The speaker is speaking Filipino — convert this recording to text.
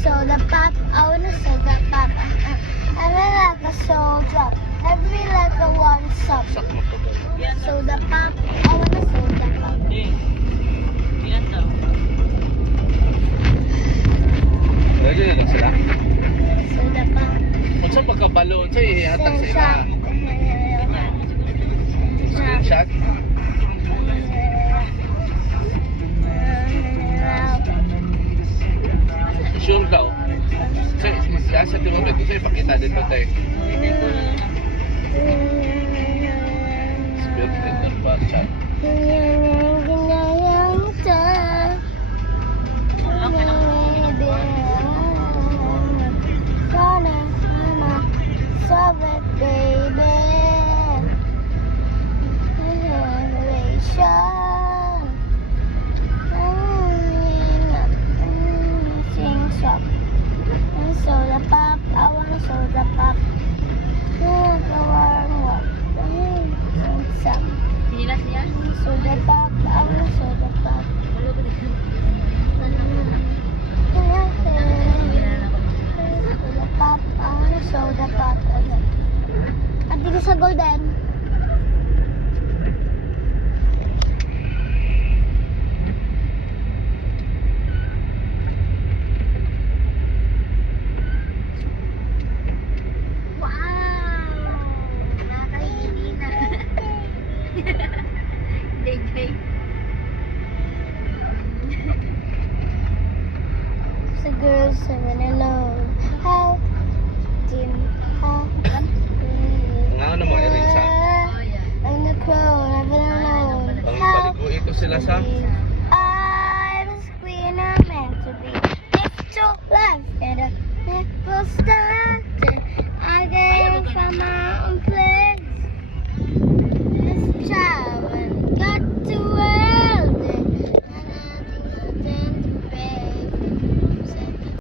soda pop, I want a soda pop. I feel like a soldier, I feel like a one stop. Sak mo to ba? Soda pop, I want a soda pop. Yan daw. Ready na lang sila? Soda pop. Kung saan pagkabalo, saan ihatag sa iba? Screenshot? Sure daw. Sa timon ito sa'yo, pakita dito tayo. Spirit Tinder ba? Chat. Solve it, baby. Revelation. Sing song. Soda pop, I want a soda pop. Sinilas niya? Soda pop, I want a soda pop. Wala ko dito. Soda pop, I want a soda pop. At dito sa Golden. Day. The girls singing alone. How dim, how Nga na mga iring sa Oh, yeah. I'm the crow, never alone. How pangpaligo ito sila sa I'm the queen I'm meant to be.